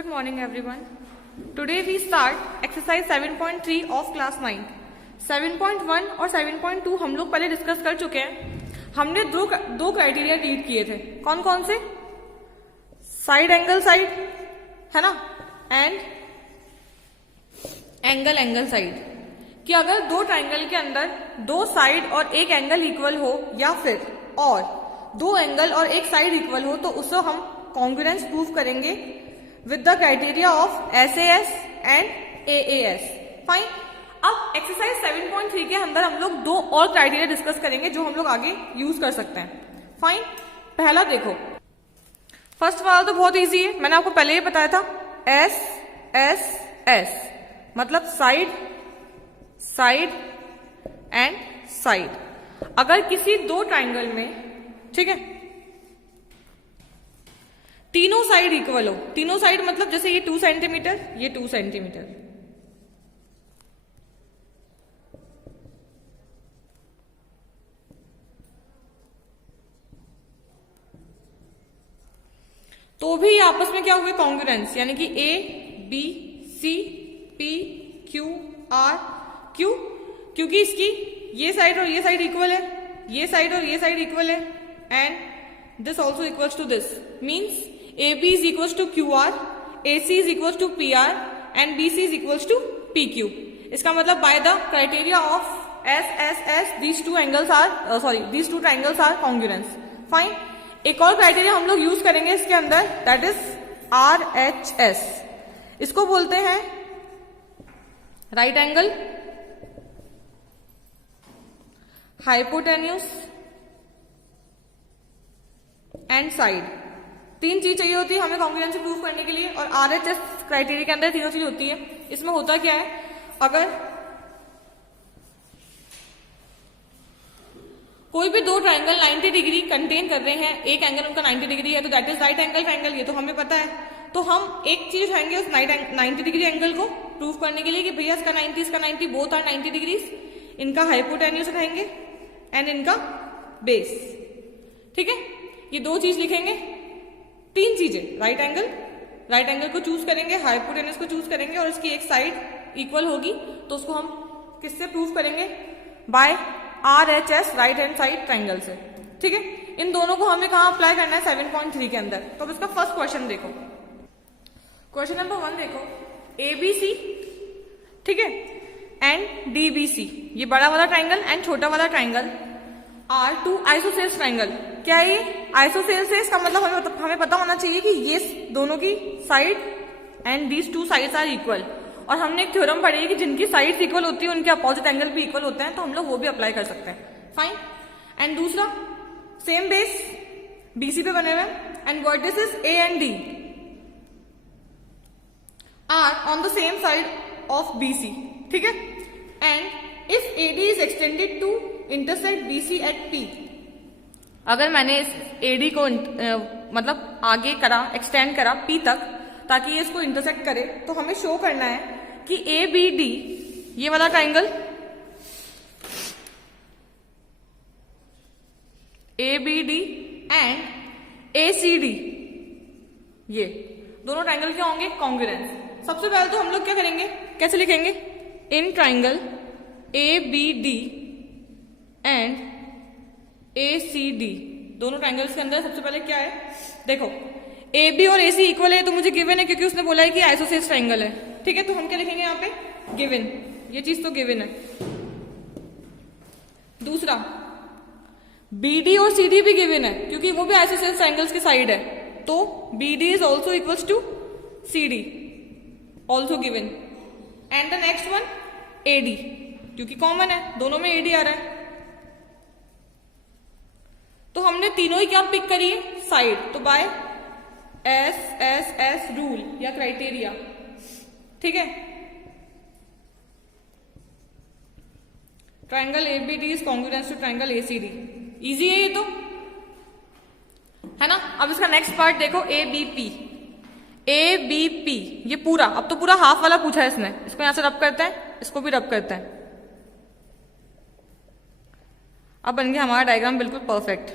Good morning everyone. Today we start exercise 7.3 of class 9. 7.1 और 7.2 हम लोग पहले डिस्कस कर चुके हैं. हमने दो क्राइटेरिया रीड किए थे. कौन कौन से? साइड एंगल साइड है ना, एंड एंगल साइड. कि अगर दो ट्राइंगल के अंदर दो साइड और एक एंगल इक्वल हो या फिर और दो एंगल और एक साइड इक्वल हो तो उसको हम कॉन्ग्रुएंस प्रूव करेंगे with the criteria of SAS and AAS. Fine. अब एक्सरसाइज 7.3 के अंदर हम लोग दो और क्राइटेरिया डिस्कस करेंगे जो हम लोग आगे यूज कर सकते हैं. फाइन. पहला देखो, फर्स्ट वाला तो बहुत इजी है, मैंने आपको पहले ही बताया था. एस एस एस मतलब साइड साइड एंड साइड. अगर किसी दो ट्राइंगल में, ठीक है, तीनों साइड इक्वल हो, तीनों साइड मतलब जैसे ये 2 सेंटीमीटर, ये 2 सेंटीमीटर, तो भी आपस में क्या हुए? कॉन्ग्रुएंस. यानी कि A B C P Q R Q, क्योंकि इसकी ये साइड और ये साइड इक्वल है, ये साइड और ये साइड इक्वल है, and this also equals to this. Means AB is equals to QR, AC is equals to PR, and BC is equals to PQ. इसका मतलब by the criteria of SSS, these two angles are these two triangles are congruence. Fine. एक और criteria हम लोग use करेंगे इसके अंदर, that is RHS. इसको बोलते हैं right angle, hypotenuse and side. तीन चीज चाहिए होती है हमें कॉन्ग्रुएंस प्रूव करने के लिए, और आरएचएस क्राइटेरिया के अंदर तीनों चीज होती है. इसमें होता क्या है, अगर कोई भी दो ट्राइंगल 90 डिग्री कंटेन कर रहे हैं, एक एंगल उनका 90 डिग्री है, तो that is right angle triangle. ये तो हमें पता है. तो हम एक चीज उठाएंगे उस 90 डिग्री एंगल को प्रूव करने के लिए कि भैया इसका 90 इसका 90 बोथ आर 90 डिग्रीज. इनका हाइपोटेन्यूस उठाएंगे एंड इनका बेस. ठीक है, ये दो चीज लिखेंगे. तीन चीजें, राइट एंगल को चूज करेंगे, हाइपोटेन्यूस को चूज करेंगे, और इसकी एक साइड इक्वल होगी तो उसको हम किससे प्रूव करेंगे? By RHS, right hand side triangle से. ठीक है, इन दोनों को हमें कहां अप्लाई करना है? 7.3 के अंदर. तो अब इसका फर्स्ट क्वेश्चन देखो. क्वेश्चन नंबर 1 देखो. ABC, ठीक है, एंड DBC, ये बड़ा वाला ट्राइंगल एंड छोटा वाला triangle are two isosceles triangle. क्या है ये? आइसोसेल्स है. इसका मतलब हमें पता होना चाहिए कि ये दोनों की side and these two sides are equal. और हमने एक थ्योरम पढ़ी है कि जिनकी साइड्स इक्वल होती है उनके अपोजिट एंगल भी इक्वल होते हैं, तो हम लोग वो भी अप्लाई कर सकते हैं. फाइन. एंड दूसरा, सेम बेस BC पे बने हुए and vertices A and D are on the same side of BC. ठीक है, and if AD is extended to intersect BC at P. अगर मैंने इस AD को मतलब आगे करा, एक्सटेंड करा P तक, ताकि ये इसको इंटरसेक्ट करे, तो हमें शो करना है कि ABD, ये वाला ट्राइंगल, ABD एंड ACD, ये दोनों ट्राइंगल क्या होंगे? कॉन्ग्रुएंस. सबसे पहले तो हम लोग क्या करेंगे, कैसे लिखेंगे? In triangle ABD and ACD, दोनों ट्राइंगल्स के अंदर सबसे पहले क्या है? देखो, AB और AC इक्वल है तो मुझे गिवन है, क्योंकि उसने बोला है कि आइसोसेल्स ट्राइंगल है. ठीक है, तो हम क्या लिखेंगे यहाँ पे? गिवन. ये चीज तो गिवन है. दूसरा, BD और CD भी गिवन है, क्योंकि वो भी आइसोसेल्स ट्राइंगल्स की साइड है, तो BD is also equals to CD, also given. And the next one AD, क्योंकि कॉमन है, दोनों में AD आ रहा है. तो हमने तीनों ही क्या पिक करी है? साइड. तो बाय SSS रूल या क्राइटेरिया. ठीक है, triangle ABD is congruence to triangle ACD. Easy है ये तो, है ना. अब इसका नेक्स्ट पार्ट देखो, ABP, ये पूरा, अब तो पूरा हाफ वाला पूछा है इसने. इसको यहां से रब करते हैं, इसको भी रब करते हैं. अब बन गया हमारा डायग्राम बिल्कुल परफेक्ट,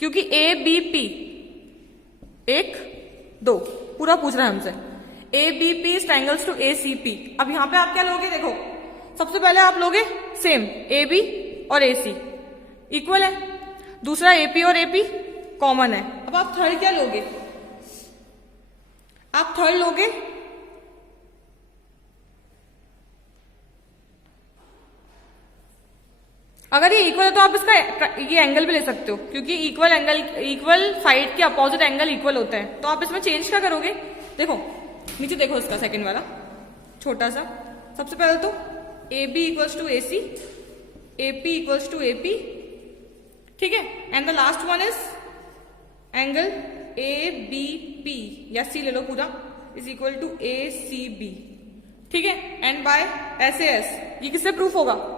क्योंकि ABP 1 2, पूरा पूछ रहा है हमसे। A B P triangles to A C P. अब यहाँ पे आप क्या लोगे, देखो सबसे पहले आप लोगे सेम ए बी और ए सी इक्वल है, दूसरा ए पी और ए पी कॉमन है। अब आप थर्ड क्या लोगे, आप थर्ड लोगे अगर ये इक्वल है तो आप इसका ये एंगल भी ले सकते हो, क्योंकि इक्वल एंगल, इक्वल साइड के अपोजिट एंगल इक्वल होते हैं। तो आप इसमें चेंज क्या करोगे, देखो नीचे देखो इसका सेकंड वाला छोटा सा। सबसे पहले तो A B equals to A C, A P equals to A P, ठीक है। And the last one is angle A B P या सी ले लो पूरा, is equal to A C B, ठीक है। And by S A S, ये किससे प्रूफ होगा,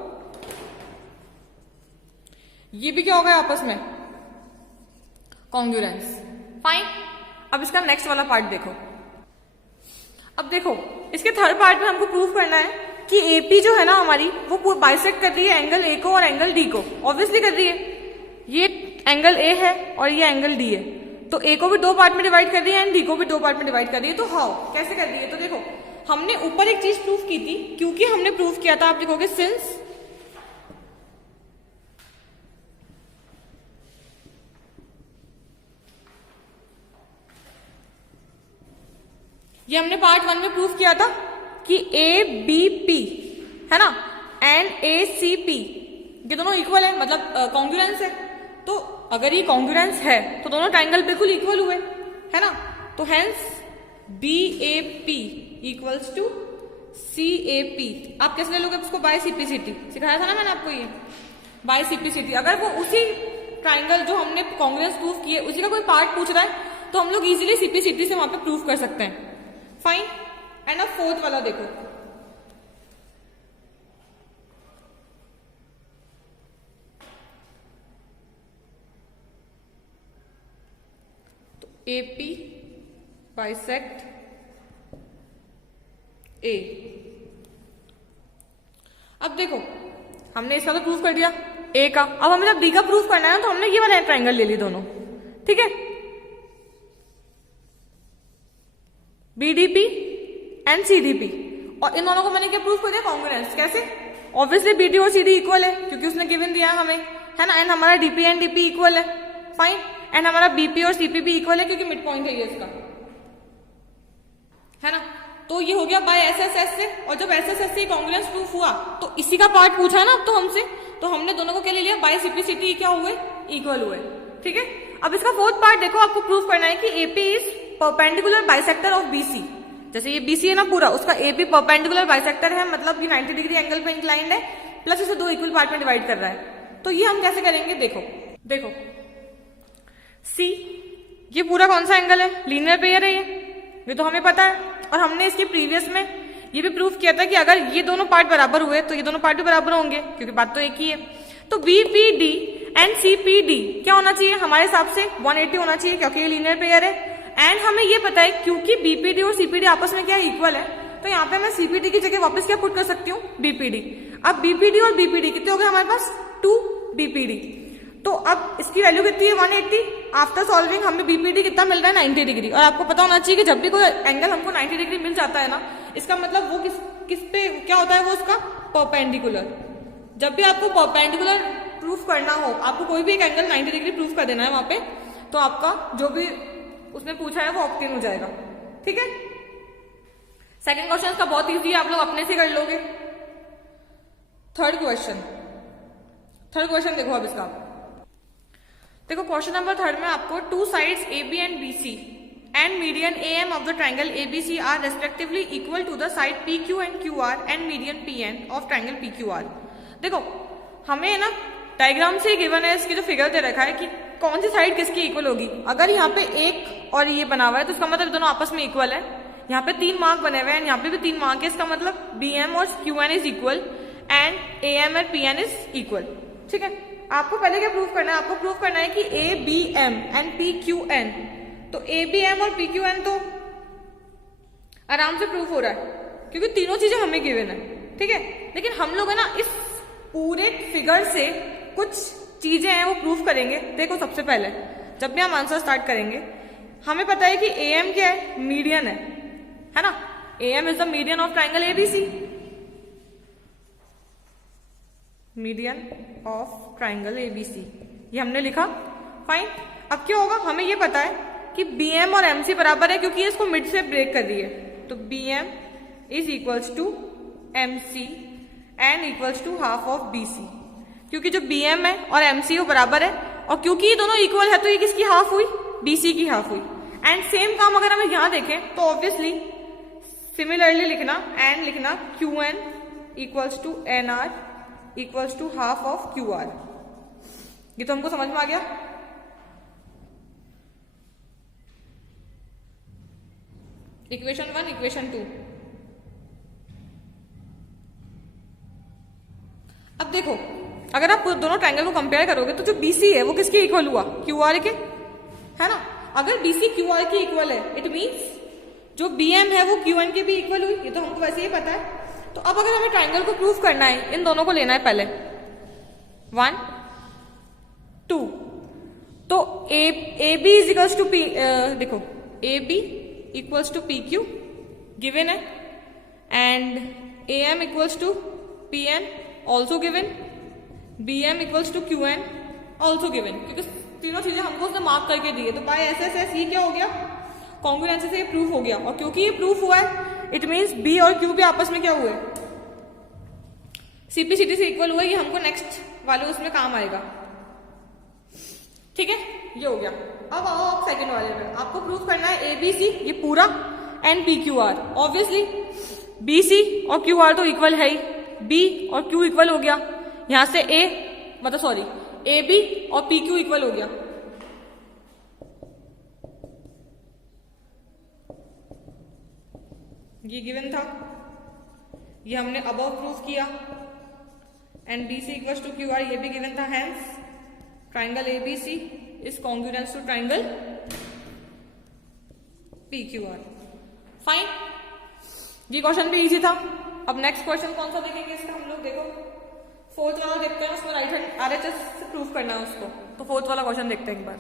ये भी क्या होगा आपस में, कॉन्ग्रुएंस। फाइन। अब इसका नेक्स्ट वाला पार्ट देखो। अब देखो इसके थर्ड पार्ट में हमको प्रूफ करना है कि एपी जो है ना हमारी, वो बाइसेक्ट कर रही है एंगल ए को और एंगल डी को। ऑब्वियसली कर रही है, ये एंगल ए है और ये एंगल डी है, तो ए को भी दो पार्ट में डिवाइड कर रही है एंड डी को भी दो पार्ट में डिवाइड कर रही है। तो हाउ, कैसे कर रही है, तो देखो हमने ऊपर एक चीज प्रूफ की थी, क्योंकि हमने प्रूफ किया था, आप लिखोगे सिंस ये हमने पार्ट 1 में प्रूफ किया था कि ए बी पी है ना एंड ए सी पी ये दोनों इक्वल है, मतलब कॉन्ग्रुएंस है। तो अगर ये कॉन्ग्रुएंस है तो दोनों ट्रायंगल बिल्कुल इक्वल हुए, है ना। तो hence B A P equals to C A P. आप कैसे ले लोगे इसको, बाय सीपीसीटी, सिखाया था ना मैंने आपको ये बाय सीपीसीटी। अगर वो उसी ट्रायंगल जो हमने कॉन्ग्रुएंस प्रूफ किए उसी का कोई पार्ट पूछ रहा है तो हम लोग इजीली सीपीसीटी से वहां पे प्रूफ कर सकते हैं। फाइन। एंड अब फोर्थ वाला देखो, तो एपी बाइसेक्ट ए। अब देखो हमने इसका तो प्रूफ कर दिया ए का, अब हमें जब डी का प्रूफ करना है तो हमने ये वाला ट्रायंगल ले ली दोनों, ठीक है, बीडीपी एंड सीडीपी। और इन दोनों को मैंने क्या प्रूफ कर दिया, कॉन्ग्रुएंस। कैसे, ऑब्वियसली बीडी और सीडी इक्वल है क्योंकि उसने गिवन दिया हमें, है ना। एंड हमारा डीपी एंड डीपी इक्वल है। फाइन। एंड हमारा बीपी और सीपी भी इक्वल है क्योंकि मिड पॉइंट है ये इसका, है ना। तो ये हो गया बाय एसएसएस से। और जब एसएसएस से कॉन्ग्रुएंस प्रूफ हुआ तो इसी का पार्ट पूछा है ना अब तो हमसे, तो हमने दोनों को क्या ले लिया, बाय सीपीसीटी क्या हुए, इक्वल हुए, ठीक है। अब इसका फोर्थ पार्ट देखो, आपको प्रूफ करना है कि AP is perpendicular bisector of BC. जैसे ये बीसी है ना पूरा, उसका एपी परपेंडिकुलर बाइसेक्टर है, मतलब कि 90 डिग्री एंगल पे इंक्लाइंड है, प्लस इसे दो इक्वल पार्ट में डिवाइड कर रहा है। तो ये हम कैसे करेंगे, देखो सी, ये पूरा कौन सा एंगल है, लीनियर पेयर है ये तो हमें पता है। और हमने इसके प्रीवियस में ये भी प्रूफ किया था कि अगर ये दोनों पार्ट बराबर हुए तो ये दोनों पार्ट भी बराबर होंगे, क्योंकि बात तो एक ही है। तो बीपीडी एंड सीपीडी क्या होना चाहिए, हमारे हिसाब से 180 होना चाहिए, क्योंकि ये लीनियर पेयर है। एंड हमें ये पता है क्योंकि बीपीडी और सीपीडी आपस में क्या इक्वल है, तो यहाँ पे मैं सीपीडी की जगह वापस क्या पुट कर सकती हूँ, बीपीडी। अब बीपीडी और बीपीडी कितने हो गए हमारे पास, 2 बीपीडी। तो अब इसकी वैल्यू कितनी है, 180। आफ्टर सॉल्विंग हमें बीपीडी कितना मिल रहा है, 90 डिग्री। और आपको पता होना चाहिए कि जब भी कोई एंगल हमको 90 डिग्री मिल जाता है ना, इसका मतलब वो किस पे क्या होता है, वो उसका परपेंडिकुलर। जब भी आपको परपेंडिकुलर प्रूफ करना हो, आपको कोई भी एक एंगल 90 डिग्री प्रूफ कर देना है वहां पे, तो आपका जो भी उसने पूछा है वो ऑब्टेन हो जाएगा, ठीक है। सेकंड क्वेश्चन का बहुत इजी है, आप लोग अपने से कर लोगे। थर्ड क्वेश्चन देखो अब इसका, देखो क्वेश्चन नंबर 3 में आपको 2 sides A B and B C and median A M of the triangle A B C are respectively equal to the side P Q and Q R and median P N of triangle P Q R. देखो हमें ना diagram से given है, इसकी जो figure दे रखा है कि कौन सी साइड किसकी इक्वल होगी। अगर यहाँ पे एक और ये बना हुआ है तो इसका मतलब दोनों आपस में इक्वल है। यहाँ पे 3 मार्क बने हुए हैं, यहाँ पे भी 3 मार्क है, इसका मतलब बी एम और Q N is equal and A M and P N is equal, ठीक है। आपको पहले क्या प्रूफ करना है, आपको प्रूफ करना है कि A B M and P Q N, तो ए बी एम और पी क्यू एन तो आराम से प्रूफ हो रहा है क्योंकि तीनों चीजें हमें गिवन है, ठीक है। लेकिन हम लोग है ना इस पूरे फिगर से कुछ चीजें हैं वो प्रूफ करेंगे। देखो सबसे पहले जब भी हम आंसर स्टार्ट करेंगे, हमें पता है कि AM क्या है, मीडियन है ना। AM is the median of triangle ABC, median of triangle ABC, ये हमने लिखा। फाइन। अब क्या होगा, हमें ये पता है कि BM और MC बराबर है क्योंकि ये इसको मिड से ब्रेक कर रही है, तो BM is equals to MC and equals to half of BC, क्योंकि जो BM है और MC वो बराबर है, और क्योंकि ये दोनों इक्वल है तो ये किसकी हाफ हुई, BC की हाफ हुई। एंड सेम काम अगर हम यहां देखें तो ऑब्वियसली सिमिलरली लिखना एंड लिखना QN equals to NR equals to half of QR। ये तो हमको समझ में आ गया। Equation 1, equation 2। अब देखो, अगर आप दोनों ट्रायंगल को कंपेयर करोगे तो जो BC है वो किसके इक्वल हुआ, QR के, है ना। अगर BC QR के इक्वल है इट मींस जो BM है वो QN के भी इक्वल हुई, ये तो हमको वैसे ही पता है। तो अब अगर हमें ट्रायंगल को प्रूफ करना है, इन दोनों को लेना है पहले 1 2, तो AB is equals to P, देखो AB equals to PQ given है, and AM equals to PN also given, BM equals to QN also given, क्योंकि तीनों चीजें हमको उसने मार्क करके दी है। तो बाय SSS ये क्या हो गया, कॉन्ग्रुएंसी से ये प्रूफ हो गया। और क्योंकि ये प्रूफ हुआ है इट मीन्स B और Q भी आपस में क्या हुए, CP/CD से इक्वल हुआ। ये हमको नेक्स्ट वाले उसमें काम आएगा, ठीक है। ये हो गया। अब आओ आप सेकंड वाले पे, आपको प्रूफ करना है ABC ये पूरा एंड PQR। ऑब्वियसली BC और QR तो इक्वल है ही, B और Q इक्वल हो गया, यहां से AB और PQ इक्वल हो गया। ये गिवन था, ये हमने अबव प्रूफ किया, and BC equals to QR ये भी गिवन था। Hence triangle ABC is congruent to triangle PQR। Fine, ये क्वेश्चन भी इजी था। अब नेक्स्ट क्वेश्चन कौन सा देखेंगे इसका हम लोग, देखो फोर्थ वाला देखते हैं, उसमें राइट हैंड RHS से प्रूफ करना है उसको। तो फोर्थ वाला क्वेश्चन देखते हैं एक बार।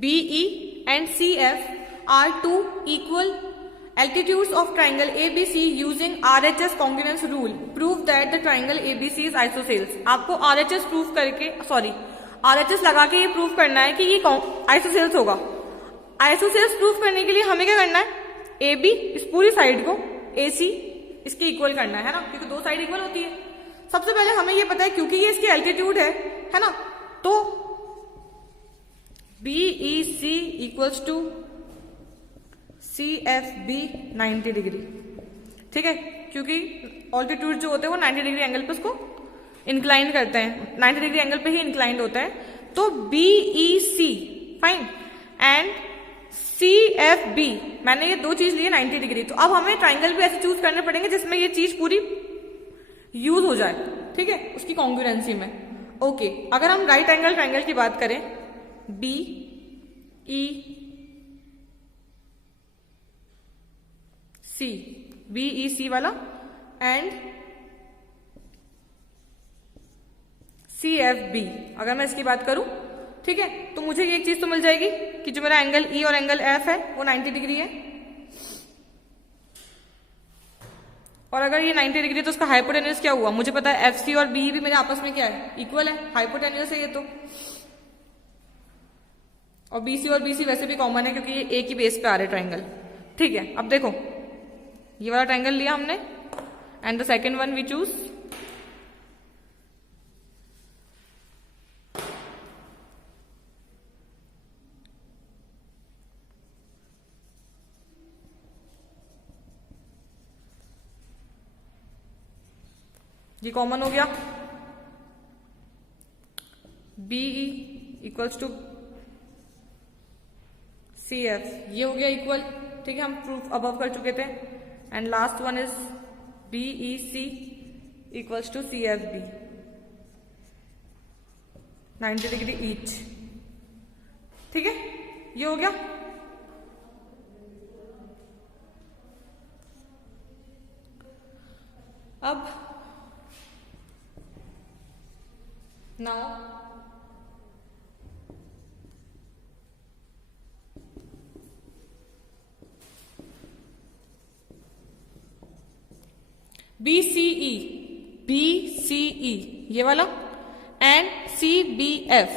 BE and CF are two equal altitudes of triangle ABC using RHS congruence rule. Prove that the triangle ABC is isosceles. आपको RHS प्रूफ करके RHS लगा के ये प्रूफ करना है कि ये आइसोसेल्स होगा। आइसोसेल्स प्रूफ करने के लिए हमें क्या करना है, AB इस पूरी साइड को AC इसके इक्वल करना है ना, क्योंकि दो साइड इक्वल होती है। सबसे पहले हमें ये पता है क्योंकि ये इसकी एल्टीट्यूड है ना, तो BEC equals to CFB 90 degree, ठीक है, क्योंकि ऑल्टीट्यूड जो होते हैं वो 90 डिग्री एंगल पे उसको इंक्लाइन करते हैं, 90 डिग्री एंगल पे ही इंक्लाइंड होता है। तो BEC फाइन एंड CFB, मैंने ये दो चीज ली है 90 डिग्री। तो अब हमें ट्राइंगल भी ऐसे चूज करने पड़ेंगे जिसमें ये चीज पूरी यूज हो जाए, ठीक है, उसकी कॉन्ग्रुएंसी में। ओके, अगर हम राइट एंगल ट्राइंगल की बात करें BEC वाला एंड CFB, अगर मैं इसकी बात करूं, ठीक है, तो मुझे ये एक चीज तो मिल जाएगी कि जो मेरा एंगल E और एंगल F है वो 90 डिग्री है, और अगर ये 90 डिग्री तो उसका हाइपोटेन्यूज क्या हुआ, मुझे पता है FC और BE भी मेरे आपस में क्या है, इक्वल है, हाइपोटेन्यूज है ये तो। और BC और BC वैसे भी कॉमन है क्योंकि ये एक ही बेस पे आ रहे ट्राइंगल, ठीक है। अब देखो ये वाला ट्राइंगल लिया हमने and the second one we choose ये कॉमन हो गया, BE इक्वल्स टू CF, ये हो गया इक्वल, ठीक है, हम प्रूफ अबव कर चुके थे। And last one is BEC equals to CFB 90 degree each, ठीक है, ये हो गया। अब नाउ BCE, BCE ये वाला एंड CBF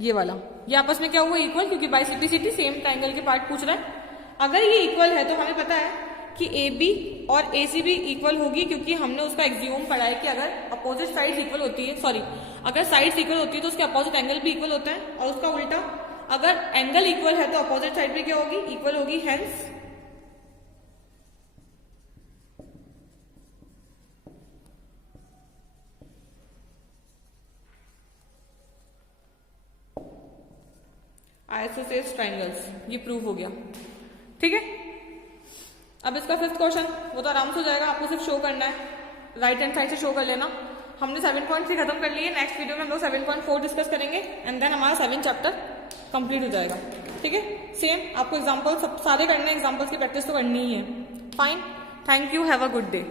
ये वाला, ये आपस में क्या हुआ इक्वल, क्योंकि बाइसेप्टिसिटी सेम ट्रायंगल के पार्ट पूछ रहा है। अगर ये इक्वल है तो हमें पता है कि AB और AC भी इक्वल होगी, क्योंकि हमने उसका एक्सियोम पढ़ा है कि अगर अपोजिट साइड्स इक्वल होती है, सॉरी अगर साइड्स इक्वल होती है तो उसके अपोजिट एंगल भी इक्वल होता है, और उसका उल्टा अगर एंगल इक्वल है तो अपोजिट साइड भी क्या होगी, इक्वल होगी। हेंस आइसोसेलेस ट्रायंगल्स, ये प्रूव हो गया। ठीक है, अब इसका फिफ्थ क्वेश्चन, वो तो आराम से हो जाएगा, आपको सिर्फ शो करना है, राइट हैंड साइड से शो कर लेना। हमने 7.3 खत्म कर लिए, नेक्स्ट वीडियो में हम लोग 7.4 डिस्कस करेंगे एंड देन हमारा 7 चैप्टर कंप्लीट हो जाएगा। ठीक है, सेम आपको एग्जाम्पल सब सारे करने हैं, एग्जाम्पल्स की प्रैक्टिस तो करनी ही है। Fine, thank you, have a good day.